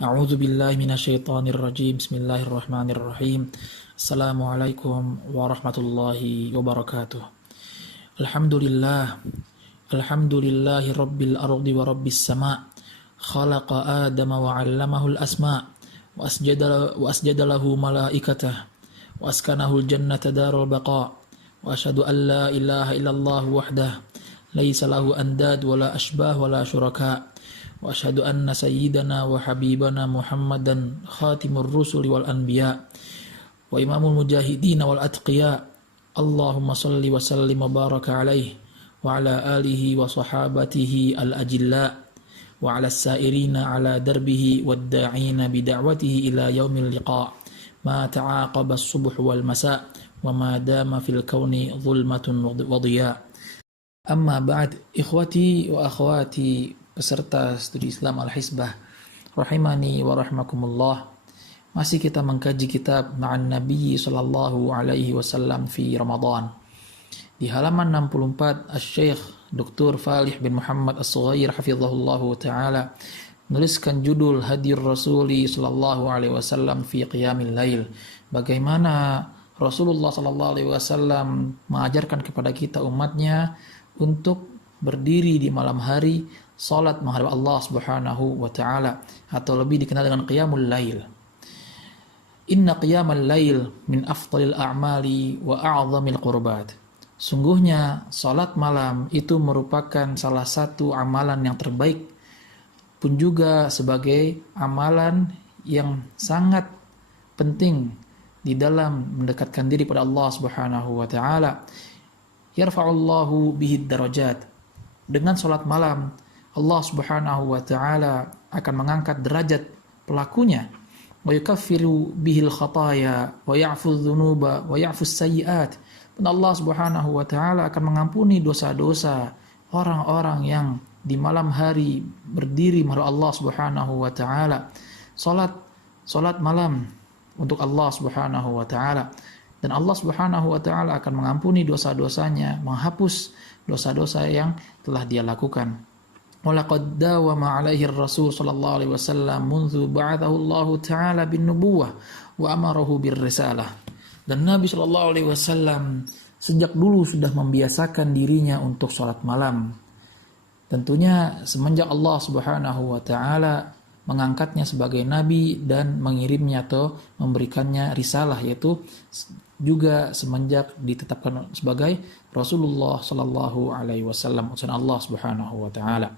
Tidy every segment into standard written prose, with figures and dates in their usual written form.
A'udzu billahi minasyaitonir rajim. Bismillahirrahmanirrahim. Assalamualaikum warahmatullahi wabarakatuh. Alhamdulillah. Alhamdulillahi rabbil ardi wa rabbis sama'. Khalaqa Adama wa 'allamahul asma'. Wa asjada lahu malaikatah. Wa askanahul jannata darul baqa'. Wa asyhadu an la ilaha illallah wahdah. Laisa lahu andad wala ashbah wala syuraka'. Wa asyhadu anna sayyidana wa habibana Muhammadan khatimur rusuli wal anbiya wa imamul mujahidin wal atqiya. Allahumma salli wa sallim wa baraka alaihi wa ala alihi wa sahabatihi al ajilla wa ala sairina ala darbihi wad da'ina bi da'watihi ila yaumil liqa. Ma ta'aqaba as-subh wal masa wa ma dama fil kauni zulmatun wa dhiya. Amma ba'd, ikhwati wa akhwati peserta studi Islam Al-Hisbah rahimani wa rahmakumullah. Masih kita mengkaji kitab Ma'an Nabi sallallahu alaihi wasallam fi Ramadan. Di halaman 64, Asy-Syaikh Dr. Falih bin Muhammad As-Sughair hafizahullahu taala menuliskan judul Hadir Rasuli sallallahu alaihi wasallam fi Qiyamil Lail. Bagaimana Rasulullah sallallahu alaihi wasallam mengajarkan kepada kita umatnya untuk berdiri di malam hari, salat menghadap Allah Subhanahu wa taala, atau lebih dikenal dengan qiyamul lail. Inna qiyamal lail min afdalil a'mali wa a'zamil qurbat. Sungguhnya salat malam itu merupakan salah satu amalan yang terbaik, pun juga sebagai amalan yang sangat penting di dalam mendekatkan diri pada Allah Subhanahu wa taala. Yarfa'ullahu bihi darajat. Dengan salat malam, Allah Subhanahu wa taala akan mengangkat derajat pelakunya. Wa yukaffiru bihil khataya wa ya'fu dzunuba wa ya'fu sayyi'at. Dan Allah Subhanahu wa taala akan mengampuni dosa-dosa orang-orang yang di malam hari berdiri menghadap Allah Subhanahu wa taala. Salat malam untuk Allah Subhanahu wa taala. Dan Allah Subhanahu wa taala akan mengampuni dosa-dosanya, menghapus dosa-dosa yang telah dia lakukan. Walaqad dawama alaihi ar-rasul sallallahu alaihi wasallam munzu ba'athahu Allah taala bin nubuwah wa amarahu bir risalah. Dan Nabi sallallahu alaihi wasallam sejak dulu sudah membiasakan dirinya untuk salat malam. Tentunya semenjak Allah Subhanahu wa taala mengangkatnya sebagai nabi dan mengirimnya atau memberikannya risalah, yaitu juga semenjak ditetapkan sebagai Rasulullah sallallahu alaihi wasallam, utusan Allah Subhanahu wa taala.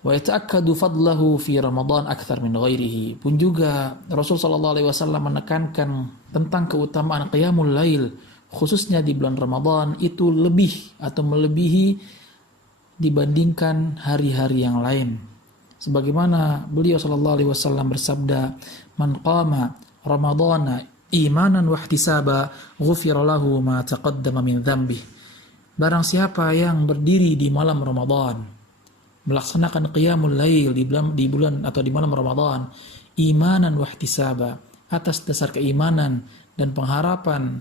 Wa yata'akkadu fadlahu fi Ramadan akthar min ghairihi. Pun juga Rasul sallallahu alaihi wasallam menekankan tentang keutamaan qiyamul lail, khususnya di bulan Ramadan, itu lebih atau melebihi dibandingkan hari-hari yang lain. Sebagaimana beliau sallallahu alaihi wasallam bersabda, "Man qama Ramadhana imanan wa ihtisaba ghufira lahu ma taqaddama min dzambi." Barang siapa yang berdiri di malam Ramadan, melaksanakan qiyamul lail di bulan atau di malam Ramadan, imanan wa ihtisaba, atas dasar keimanan dan pengharapan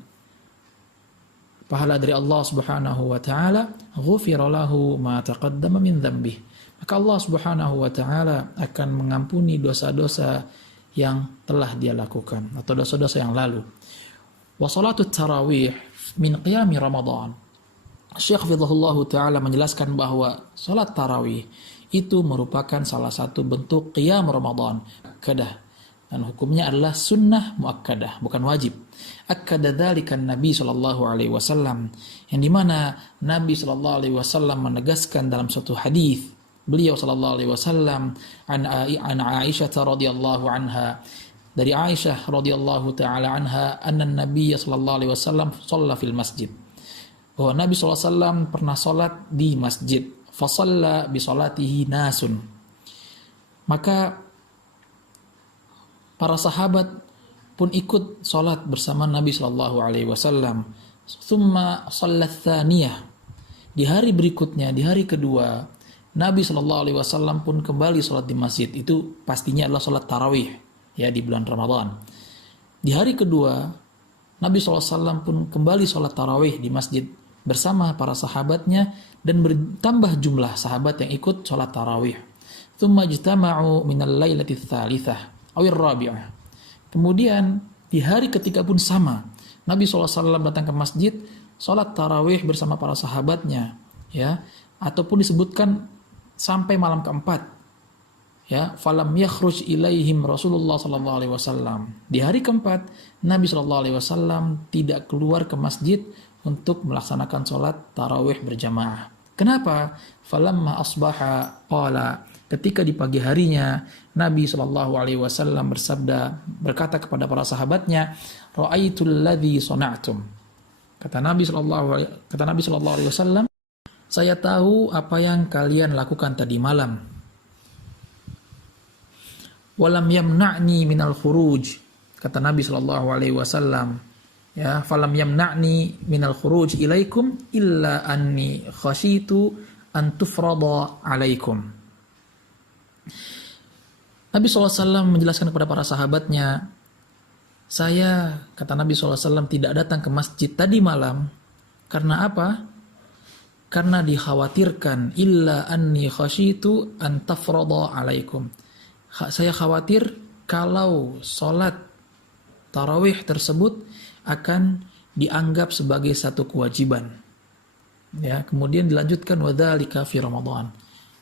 pahala dari Allah Subhanahu wa taala, ghufira lahu ma taqaddama min dzambi, maka Allah Subhanahu wa taala akan mengampuni dosa-dosa yang telah dia lakukan atau dosa-dosa yang lalu. Wa salatut tarawih min qiyami Ramadan. Syekh Fidhullah taala menjelaskan bahwa salat tarawih itu merupakan salah satu bentuk qiyam Ramadan muakkadah, dan hukumnya adalah sunnah muakkadah, bukan wajib. Akkada dzalika Nabi sallallahu alaihi wasallam, yang dimana Nabi sallallahu alaihi wasallam menegaskan dalam suatu hadis beliau sallallahu alaihi wasallam an Aisyah radhiyallahu anha, dari Aisyah radhiyallahu taala anha, anna Nabi sallallahu alaihi wasallam shalla fil masjid, bahwa Nabi sallallahu alaihi wasallam pernah salat di masjid. Fa shalla bi salatihi nasun, maka para sahabat pun ikut salat bersama Nabi sallallahu alaihi wasallam. Tsumma shallat tsaniyah, di hari berikutnya, di hari kedua, Nabi sallallahu alaihi wasallam pun kembali salat di masjid. Itu pastinya adalah salat tarawih ya di bulan Ramadan. Di hari kedua, Nabi sallallahu alaihi wasallam pun kembali salat tarawih di masjid bersama para sahabatnya, dan bertambah jumlah sahabat yang ikut salat tarawih. thumma ijtama'u min al-lailati ats-tsalitsah aw ar-rabi'ah. Kemudian di hari ketiga pun sama. Nabi SAW datang ke masjid, sholat tarawih bersama para sahabatnya, ya, ataupun disebutkan sampai malam keempat, ya, falam yakhruj ilaihim Rasulullah sallallahu alaihi wasallam. Di hari keempat Nabi sallallahu alaihi wasallam tidak keluar ke masjid untuk melaksanakan sholat tarawih berjamaah. Kenapa? Falamma asbaha qala, ketika di pagi harinya Nabi sallallahu alaihi wasallam berkata kepada para sahabatnya, ra'aitul ladzi sana'tum. Kata Nabi sallallahu alaihi wasallam, saya tahu apa yang kalian lakukan tadi malam. Walam yamna'ni minal khuruj. Kata Nabi sallallahu alaihi wasallam, ya, falam yamna'ni minal khuruj ilaikum illa anni khashitu an tufrada alaikum. Nabi SAW menjelaskan kepada para sahabatnya, saya, kata Nabi SAW, tidak datang ke masjid tadi malam karena apa? Karena dikhawatirkan, illa anni khashitu an tafrada alaikum. Saya khawatir kalau sholat tarawih tersebut akan dianggap sebagai satu kewajiban. Ya, kemudian dilanjutkan wadzalika fi Ramadan.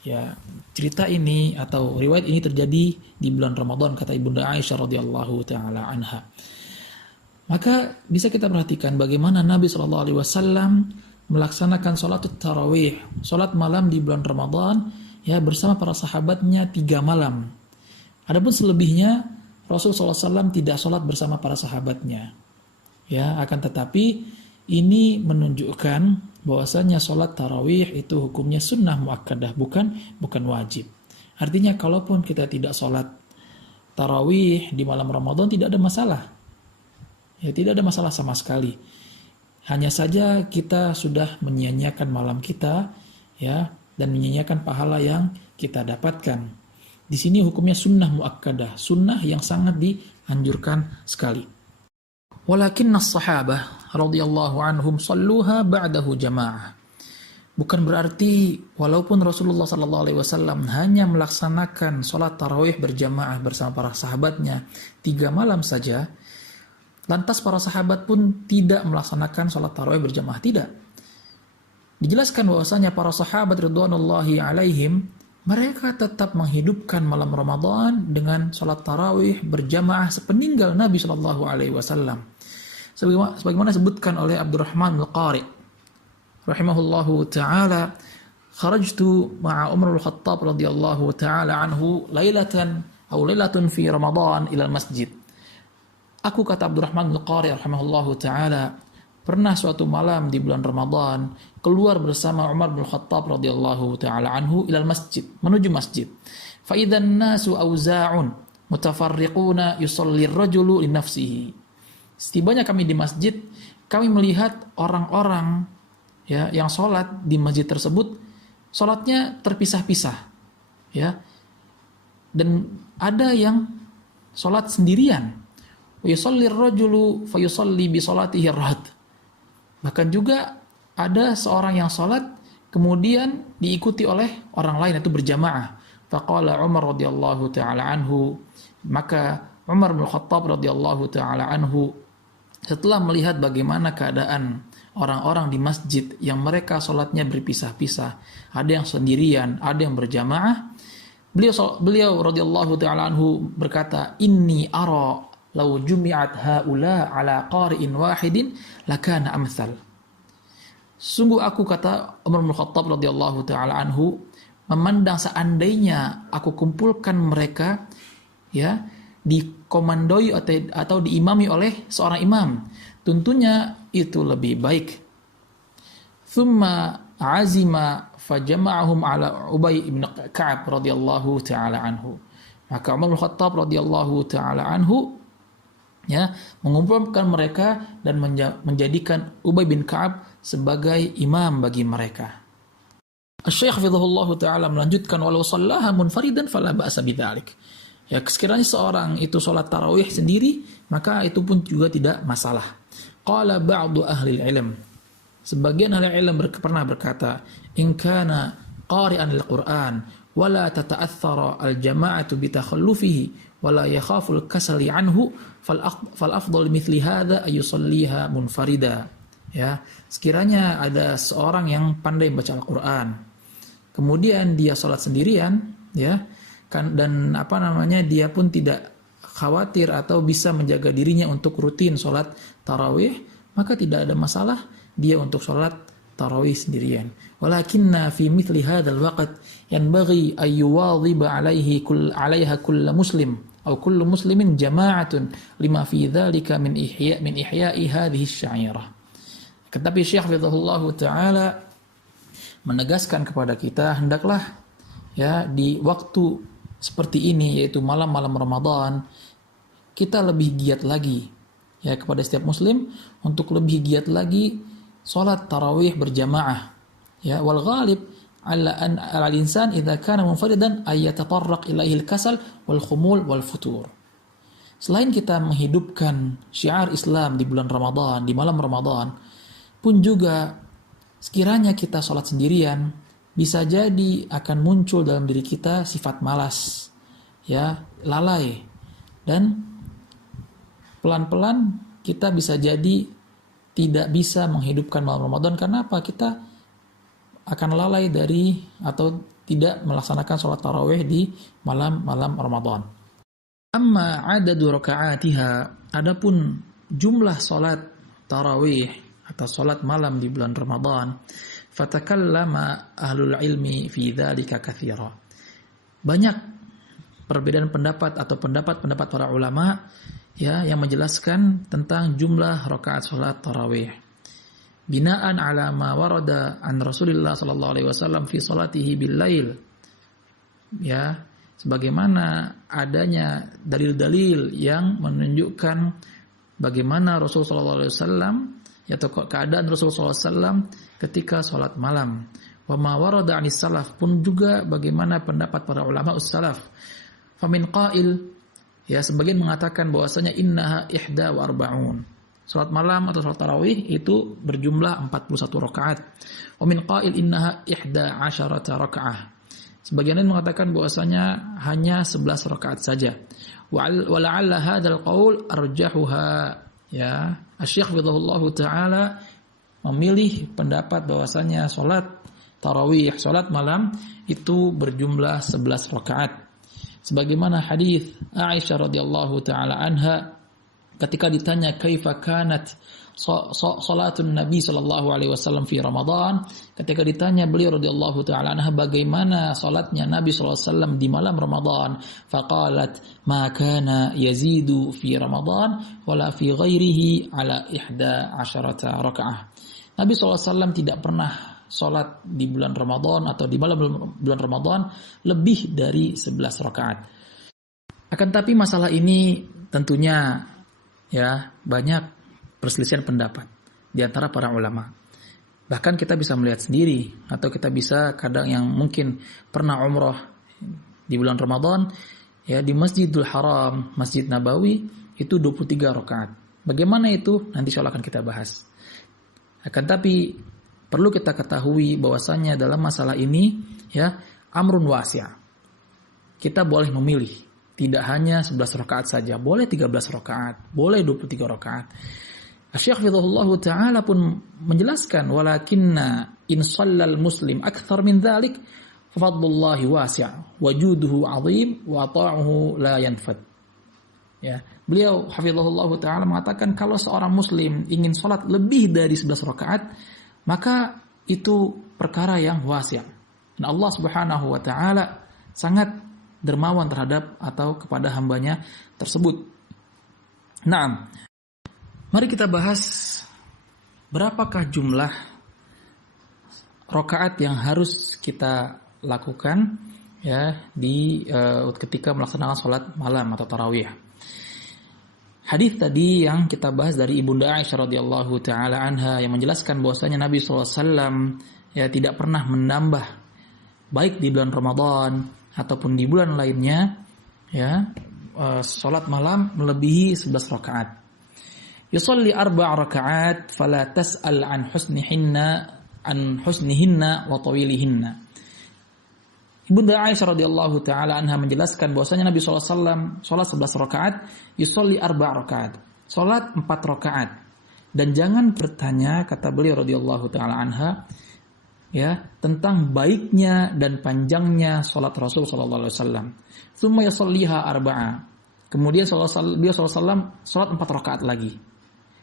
Ya, cerita ini atau riwayat ini terjadi di bulan Ramadan, kata Ibunda Aisyah radhiyallahu taala anha. Maka bisa kita perhatikan bagaimana Nabi sallallahu alaihi wasallam melaksanakan sholat tarawih, sholat malam di bulan Ramadan, ya, bersama para sahabatnya 3 malam. Adapun selebihnya Rasulullah SAW tidak sholat bersama para sahabatnya. Ya, akan tetapi ini menunjukkan bahwasanya sholat tarawih itu hukumnya sunnah muakkadah, bukan wajib. Artinya kalaupun kita tidak sholat tarawih di malam Ramadan tidak ada masalah. Ya, tidak ada masalah sama sekali. Hanya saja kita sudah menyia-nyiakan malam kita, ya, dan menyia-nyiakan pahala yang kita dapatkan. Di sini hukumnya sunnah muakkadah, sunnah yang sangat dianjurkan sekali. Walakinna as-sahabah radhiyallahu anhum salluha ba'dahu jamaah. Bukan berarti walaupun Rasulullah sallallahu alaihi wasallam hanya melaksanakan salat tarawih berjamaah bersama para sahabatnya 3 malam saja, lantas para sahabat pun tidak melaksanakan salat tarawih berjamaah. Tidak. Dijelaskan bahwasanya para sahabat ridwanullahi alaihim, mereka tetap menghidupkan malam Ramadan dengan salat tarawih berjamaah sepeninggal Nabi sallallahu alaihi wasallam. Sebagaimana disebutkan oleh Abdurrahman al-Qari rahimahullahu taala, kharajtu ma'a Umar al-Khattab radhiyallahu taala anhu lailatun fi Ramadan ila masjid. Aku, kata Abdurrahman al-Qari rahimahullahu taala, pernah suatu malam di bulan Ramadan keluar bersama Umar bin Khattab radhiyallahu taala anhu ilal masjid, menuju masjid. Fa idzan nasu auza'un mutafarriquna yusalli ar-rajulu li nafsihi. Setibanya kami di masjid, kami melihat orang-orang, ya, yang sholat di masjid tersebut, sholatnya terpisah-pisah, ya, dan ada yang sholat sendirian. Wa yusalli ar-rajulu fa yusalli bi salatihi ar-rahd. Bahkan juga ada seorang yang sholat kemudian diikuti oleh orang lain, itu berjamaah. Faqala Umar radhiyallahu taala anhu, maka Umar bin Khattab radhiyallahu taala anhu setelah melihat bagaimana keadaan orang-orang di masjid yang mereka sholatnya berpisah-pisah, ada yang sendirian, ada yang berjamaah, beliau radhiyallahu taala anhu berkata, inni ara law jumi'at haula ala qari'in wahidin lakana amsal. Sungguh aku, kata Umar bin Khattab radhiyallahu taala anhu, memandang seandainya aku kumpulkan mereka, ya, dikomandoi atau diimami oleh seorang imam, tentunya itu lebih baik. Thumma azima fajama'ahum ala Ubay ibn Ka'ab radhiyallahu taala anhu. Maka Umar bin Khattab radhiyallahu taala anhu, ya, mengumpulkan mereka dan menjadikan Ubay bin Ka'ab sebagai imam bagi mereka. Asy-Syaikh hafizahullahu taala melanjutkan, walau shallaha munfaridan fala ba'sa bidzalik. Ya, sekiranya seorang itu sholat tarawih sendiri, maka itu pun juga tidak masalah. Qala ba'du ahli ilm, sebagian ahli ilm pernah berkata, in kana qari'an lil Qur'an wala tata'athara al-jama'atu bitakhallufihi wala yakhaful kasali anhu fal afdal mithli hadha ayusalliha munfarida. Ya, sekiranya ada seorang yang pandai baca Al-Qur'an, kemudian dia salat sendirian, ya, kan, dan dia pun tidak khawatir atau bisa menjaga dirinya untuk rutin salat tarawih, maka tidak ada masalah dia untuk salat tarawih sendirian. Walakinna fi mithli hadzal waqt yanbaghi ay yuwadhiba 'alaiha kullu muslim atau kullu muslimin jama'atun lima fi dzalika min ihya'i hadhihi asy-sya'irah. Tetapi Syekh Hafizahullah Ta'ala menegaskan kepada kita, hendaklah ya di waktu seperti ini, yaitu malam-malam Ramadan, kita lebih giat lagi ya kepada setiap muslim untuk lebih giat lagi salat tarawih berjamaah. Ya, wal ghalib ala al-insan idza kana munfaridan ay yatatarraq ilaihi al-kasal wal khumul wal futur. Selain kita menghidupkan syiar Islam di bulan Ramadan, di malam Ramadan, pun juga sekiranya kita sholat sendirian, bisa jadi akan muncul dalam diri kita sifat malas, ya, lalai, dan pelan-pelan kita bisa jadi tidak bisa menghidupkan malam Ramadan. Karena apa? Kita akan lalai dari atau tidak melaksanakan sholat tarawih di malam-malam Ramadan. Amma adadu raka'atiha, adapun jumlah sholat tarawih atau salat malam di bulan Ramadan, fatakallama ahlul ilmi fi dzalika katsira. Banyak perbedaan pendapat atau pendapat para ulama ya yang menjelaskan tentang jumlah rakaat salat tarawih. Binaan ala ma warada an Rasulillah sallallahu alaihi wasallam fi salatihi bil lail. Ya, sebagaimana adanya dalil-dalil yang menunjukkan bagaimana Rasul sallallahu alaihi wasallam atau keadaan Rasulullah SAW ketika sholat malam. Wa ma warada 'anis salaf, pun juga bagaimana pendapat para ulama us-salaf. Famin qail, ya, sebagian mengatakan bahwasanya innaha 41. Salat malam atau salat tarawih itu berjumlah 41 rakaat. Wa min qail innaha 11 rakaah. Sebagian lain mengatakan bahwasanya hanya 11 rakaat saja. Wa la'alla hadzal qaul arjahuha. Ya, Asy-Syaikh Hafizahullah Ta'ala memilih pendapat bahwasanya salat tarawih, salat malam itu berjumlah 11 rakaat. Sebagaimana hadis Aisyah radhiyallahu taala anha ketika ditanya kaifa kanat salatun Nabi sallallahu alaihi wasallam fi Ramadan, ketika ditanya beliau radhiyallahu taala anha bagaimana salatnya Nabi sallallahu alaihi wasallam di malam Ramadan, faqalat ma kana yazidu fi Ramadan wala fi ghairihi ala 11 rakaah. Nabi sallallahu alaihi wasallam tidak pernah salat di bulan Ramadan atau di malam bulan Ramadan lebih dari 11 rakaat. Akan tapi masalah ini tentunya ya banyak perselisihan pendapat di antara para ulama. Bahkan kita bisa melihat sendiri atau kita bisa kadang yang mungkin pernah umrah di bulan Ramadan ya di Masjidil Haram, Masjid Nabawi itu 23 rakaat. Bagaimana itu? Nanti insyaallah akan kita bahas. Akan tapi perlu kita ketahui bahwasanya dalam masalah ini ya amrun wasi'. Kita boleh memilih, tidak hanya 11 rakaat saja, boleh 13 rakaat, boleh 23 rakaat. Asy-Syaikh Hafizahullah Ta'ala pun menjelaskan walakinna in shallal muslim akthar min dzalik fa fadlullahi wasi' wa juduhu 'azim wa ta'uhu la yanfad. Ya, beliau Hafizahullah Ta'ala mengatakan kalau seorang muslim ingin salat lebih dari 11 rakaat, maka itu perkara yang wasi'. Dan Allah Subhanahu wa taala sangat dermawan terhadap atau kepada hambanya tersebut. Naam. Mari kita bahas berapakah jumlah rakaat yang harus kita lakukan ya di ketika melaksanakan salat malam atau tarawih. Hadis tadi yang kita bahas dari Ibunda Aisyah radhiyallahu taala anha yang menjelaskan bahwasanya Nabi sallallahu alaihi wasallam ya tidak pernah menambah baik di bulan Ramadan ataupun di bulan lainnya ya salat malam melebihi 11 rakaat. Yusalli 4 rakaat fala tas'al an husnihinna wa tawilihinna. Ibunda Aisyah radhiyallahu taala anha menjelaskan bahwasanya Nabi SAW salat 11 rakaat, yusolli 4 rakaat, salat 4 rakaat. Dan jangan bertanya, kata beliau radhiyallahu taala anha, ya, tentang baiknya dan panjangnya salat Rasul sallallahu alaihi wasallam. Tsumma yusalliha 4. Kemudian beliau SAW salat 4 rakaat lagi.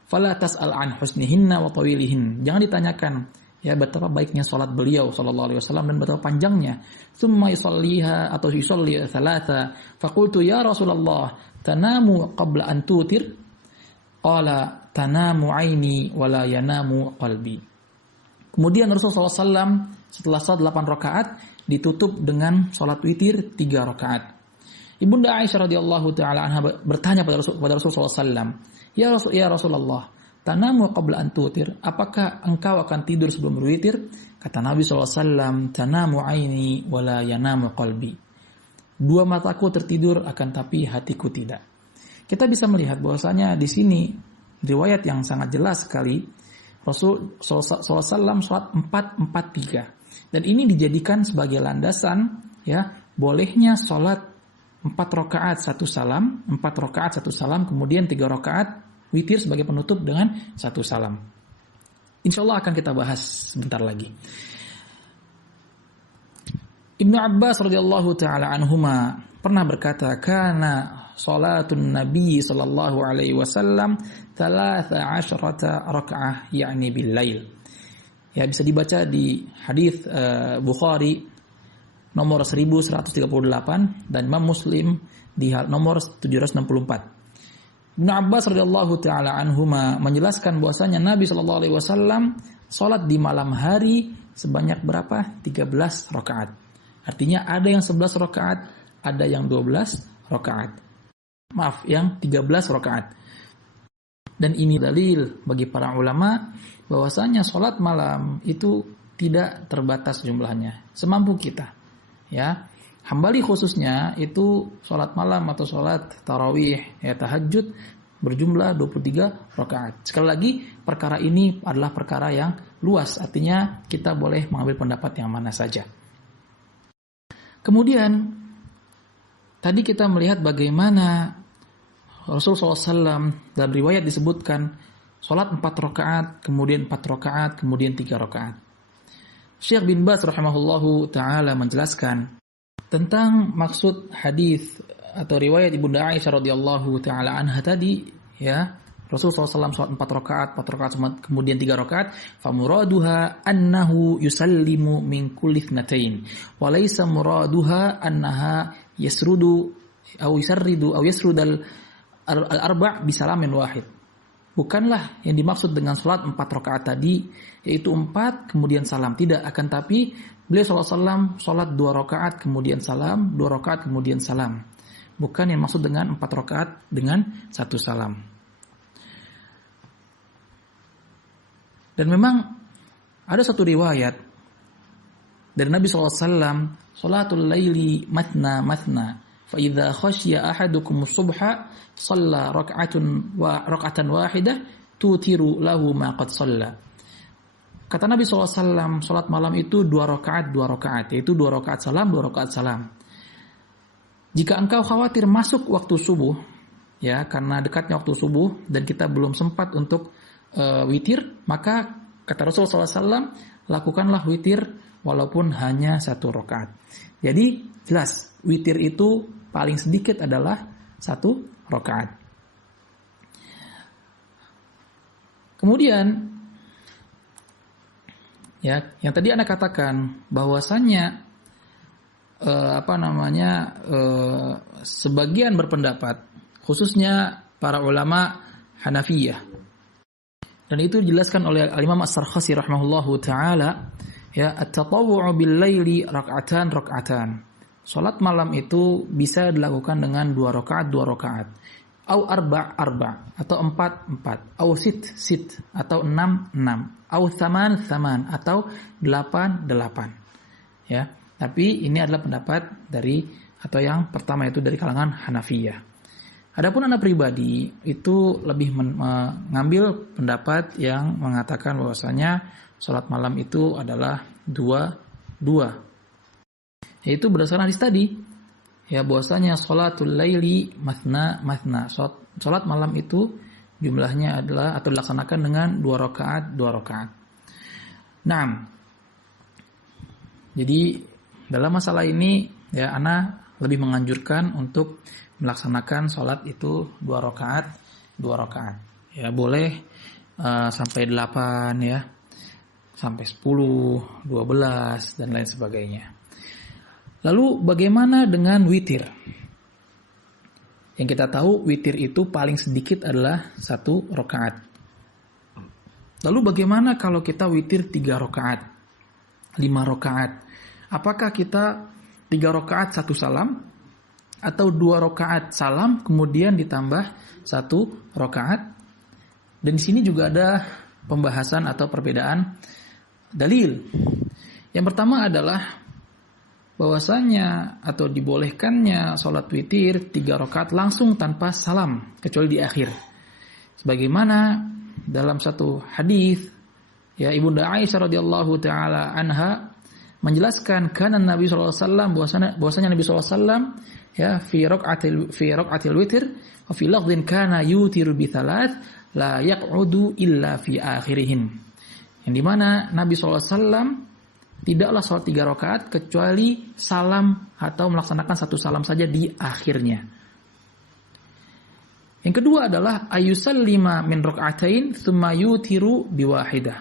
Fala tas'al an husnihinna wa tawilihin. Jangan ditanyakan ya betapa baiknya salat beliau sallallahu alaihi wasallam dan betapa panjangnya. Tsumma yusalliha atau yusalli 3. Faqultu ya Rasulullah, tanamu qabla an tutir? Qala tanamu aini wa la yanamu qalbi. Kemudian Rasulullah SAW setelah salat 8 rakaat ditutup dengan salat witir 3 rakaat. Ibunda Aisyah radhiyallahu taala anha bertanya pada Rasulullah SAW, ya Rasulullah, tanamu qabla an tutir? Apakah engkau akan tidur sebelum berwitir? Kata Nabi SAW, tanamu aini wa la yanamu qalbi. 2 mataku tertidur akan tapi hatiku tidak. Kita bisa melihat bahwasanya di sini riwayat yang sangat jelas sekali. Rasul SAW salat 4-4-3. Dan ini dijadikan sebagai landasan ya bolehnya salat 4 rakaat 1 salam, 4 rakaat 1 salam, kemudian 3 rakaat witir sebagai penutup dengan 1 salam. Insyaallah akan kita bahas sebentar lagi. Ibnu Abbas radhiyallahu taala anhuma pernah berkata, kana salatun Nabi sallallahu alaihi wasallam 13 rakaah yakni bil lail. Ya, bisa dibaca di hadis Bukhari nomor 1138 dan Imam Muslim di nomor 764. Ibnu Abbas radhiyallahu taala anhuma menjelaskan bahwasanya Nabi sallallahu alaihi wasallam salat di malam hari sebanyak berapa? 13 rakaat. Artinya ada yang 11 rakaat, ada yang 12 rakaat. Maaf, yang 13 rakaat. Dan ini dalil bagi para ulama bahwasanya salat malam itu tidak terbatas jumlahnya, semampu kita. Ya, Hambali khususnya itu salat malam atau salat tarawih ya tahajud berjumlah 23 rakaat. Sekali lagi, perkara ini adalah perkara yang luas, artinya kita boleh mengambil pendapat yang mana saja. Kemudian tadi kita melihat bagaimana Rasulullah SAW dalam riwayat disebutkan salat 4 rakaat, kemudian 4 rakaat, kemudian 3 rakaat. Syekh bin Baz rahimahullahu taala menjelaskan tentang maksud hadis atau riwayat Ibunda Aisyah radhiyallahu taala anha tadi, ya. Rasulullah SAW salat 4 rakaat, 4 rakaat kemudian 3 rakaat, famuraduha annahu yusallimu min kulli ithnatain wa laysa muraduha annaha yasrudu aw yusarridu aw yasrudal al-arba' bisalamin wahid. Bukanlah yang dimaksud dengan salat 4 rakaat tadi yaitu 4 kemudian salam, tidak, akan tapi beliau SAW salat 2 rakaat kemudian salam, 2 rakaat kemudian salam. Bukan yang maksud dengan 4 rakaat dengan 1 salam. Dan memang ada satu riwayat dari Nabi SAW, salatul laili matna matna, fa idza khashiya ahadukum subha shalla rak'atan wahidah tutiru lahu ma qad shalla. Kata Nabi SAW, salat malam itu 2 rakaat, 2 rakaat, yaitu 2 rakaat salam, 2 rakaat salam. Jika engkau khawatir masuk waktu subuh, ya, karena dekatnya waktu subuh dan kita belum sempat untuk witir, maka kata Rasulullah SAW, lakukanlah witir walaupun hanya 1 rakaat. Jadi jelas witir itu paling sedikit adalah 1 rakaat. Kemudian ya, yang tadi Anda katakan bahwasannya sebagian berpendapat, khususnya para ulama Hanafiyah, dan itu dijelaskan oleh Al-Imam As-Sarkhasi rahimahullahu taala, ya, at-tatawwu' bil laili rak'atan rak'atan. Salat malam itu bisa dilakukan dengan 2 rakaat 2 rakaat, au arba' atau 4 au sit atau 6 au thaman atau 8 ya. Tapi ini adalah pendapat dari atau yang pertama itu dari kalangan Hanafiyah. Adapun anak pribadi itu lebih mengambil pendapat yang mengatakan bahwasanya salat malam itu adalah 2. Yaitu berdasarkan hadis tadi, ya bahwasanya sholatul laili mathna mathna. Salat malam itu jumlahnya adalah atau dilaksanakan dengan 2 rakaat. Nah, jadi dalam masalah ini ya ana lebih menganjurkan untuk melaksanakan sholat itu 2 rakaat. Ya boleh sampai 8 ya, sampai 10, 12 dan lain sebagainya. Lalu bagaimana dengan witir? Yang kita tahu witir itu paling sedikit adalah 1 rakaat. Lalu bagaimana kalau kita witir 3 rakaat, 5 rakaat? Apakah kita 3 rakaat 1 salam atau 2 rakaat salam kemudian ditambah 1 rakaat? Dan di sini juga ada pembahasan atau perbedaan dalil. Yang pertama adalah bahwasanya atau dibolehkannya sholat witir 3 rakaat langsung tanpa salam kecuali di akhir. Sebagaimana dalam satu hadis ya Ibunda Aisyah radhiyallahu taala anha menjelaskan kana Nabi sallallahu alaihi wasallam bahwasanya Nabi sallallahu alaihi wasallam ya fi raqatil witir wa fi lafdhin kana yutiru bi thalath la yaq'udu illa fi akhirihin. Yang dimana Nabi sallallahu alaihi wasallam tidaklah sholat 3 rakaat kecuali salam atau melaksanakan 1 salam saja di akhirnya. Yang kedua adalah ayusallima min raka'atain tsumma yutiru biwahidah.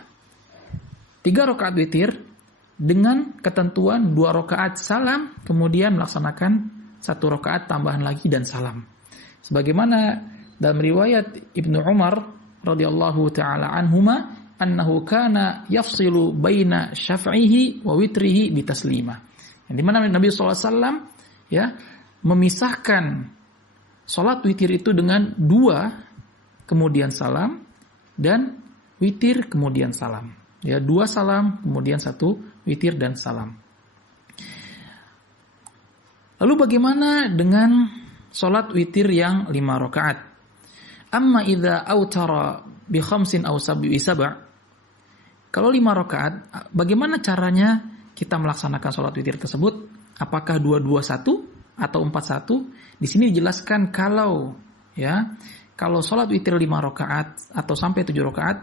3 rakaat witir dengan ketentuan 2 rakaat salam kemudian melaksanakan 1 rakaat tambahan lagi dan salam. Sebagaimana dalam riwayat Ibnu Umar radhiyallahu taala anhuma annahu kana yafsilu baina syaf'ihi wa witrihi bitaslima. Yang dimana Nabi SAW ya memisahkan sholat witir itu dengan 2 kemudian salam dan witir kemudian salam. Ya 2 salam kemudian 1 witir dan salam. Lalu bagaimana dengan sholat witir yang 5 rakaat? Amma idza autara bi khamsin aw sab'a. Kalau 5 rakaat, bagaimana caranya kita melaksanakan sholat witir tersebut? Apakah 2-2-1 atau 4-1? Di sini dijelaskan kalau sholat witir 5 rakaat atau sampai 7 rakaat,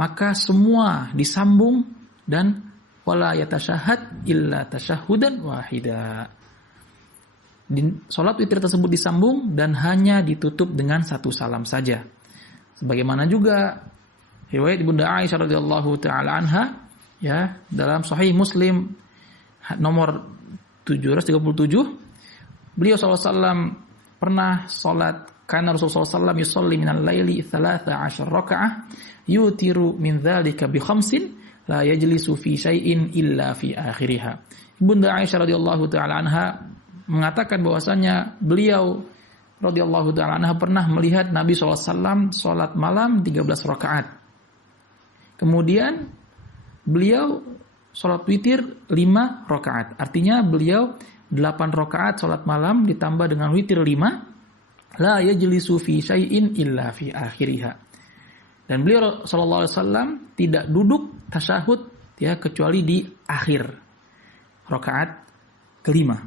maka semua disambung dan wala yatashahhad illa tashahhudan wahida. Sholat witir tersebut disambung dan hanya ditutup dengan 1 salam saja. Sebagaimana juga riwayat Bunda Aisyah radhiyallahu taala anha ya dalam Sahih Muslim nomor 737, beliau SAW pernah salat karena Rasulullah SAW yusalli minal laili 13 raka'ah yutiru min dzalika bi khamsin la yajlisu fi syai'in illa fi akhiriha. Bunda Aisyah radhiyallahu taala anha mengatakan bahwasanya beliau radhiyallahu taala anha pernah melihat Nabi SAW salat malam 13 rakaat. Kemudian beliau sholat witir 5 rakaat. Artinya beliau 8 rakaat sholat malam ditambah dengan witir 5. La yajlisu fi syai'in illa fi akhiriha. Dan beliau sallallahu alaihi wasallam tidak duduk tasyahud ya kecuali di akhir rakaat kelima.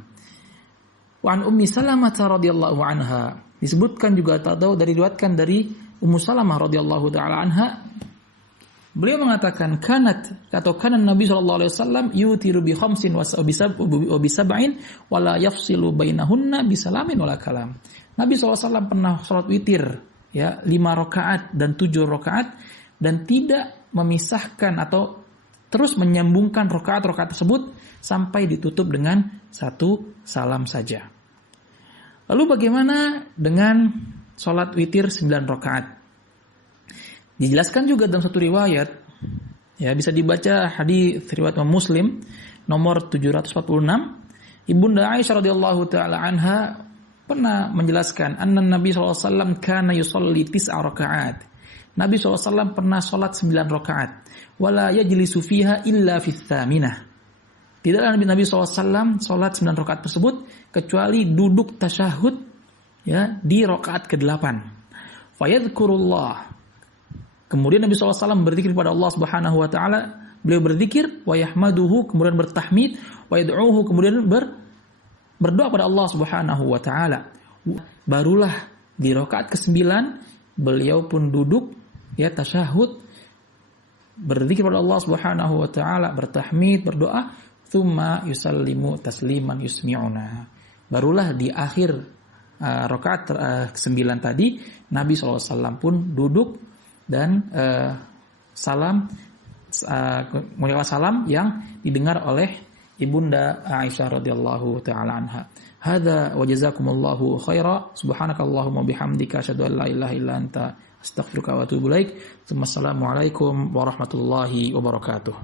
Wa an Ummi Salamah radhiyallahu anha. Disebutkan juga atau diriwayatkan dari Ummu Salamah radhiyallahu taala anha. Beliau mengatakan kana Nabi sallallahu alaihi wasallam yutiru bi khamsin wa bi sab'in wa la yafsilu bainahunna bi salamin wala kalam. Nabi sallallahu alaihi wasallam pernah salat witir ya 5 rakaat dan 7 rakaat dan tidak memisahkan atau terus menyambungkan rakaat-rakaat tersebut sampai ditutup dengan 1 salam saja. Lalu bagaimana dengan salat witir 9 rakaat? Dijelaskan juga dalam satu riwayat, ya bisa dibaca hadis riwayat Muslim nomor 746. Ibunda Aisyah radhiyallahu taala anha pernah menjelaskan anna Nabi sallallahu alaihi wasallam kana yusalli 9 rakaat. Nabi sallallahu alaihi wasallam pernah salat 9 rakaat, wala yajlisu fiha illa fi tsaminah. Tidaklah Nabi sallallahu alaihi wasallam salat 9 rakaat tersebut kecuali duduk tasyahud ya di rakaat ke-8. Fayadhkurullah. Kemudian Nabi SAW berzikir kepada Allah Subhanahu Wa Taala. Beliau berzikir, wa yahmaduhu, kemudian bertahmid, wa yad'uhu, kemudian berdoa pada Allah Subhanahu wa taala. Barulah di rakaat ke-9 beliau pun duduk ya tasyahud, berzikir pada Allah Subhanahu wa taala, bertahmid, berdoa, tsumma yusallimu tasliman yusmi'una. Barulah di akhir rakaat ke-9 tadi Nabi SAW pun duduk dan salam mengucapkan salam yang didengar oleh Ibunda Aisyah radhiyallahu taala anha. Hadza wa jazakumullahu khaira. Subhanakallahumma bihamdika asyhadu an la ilaha illa anta astaghfiruka wa atubu ilaik. Assalamualaikum warahmatullahi wabarakatuh.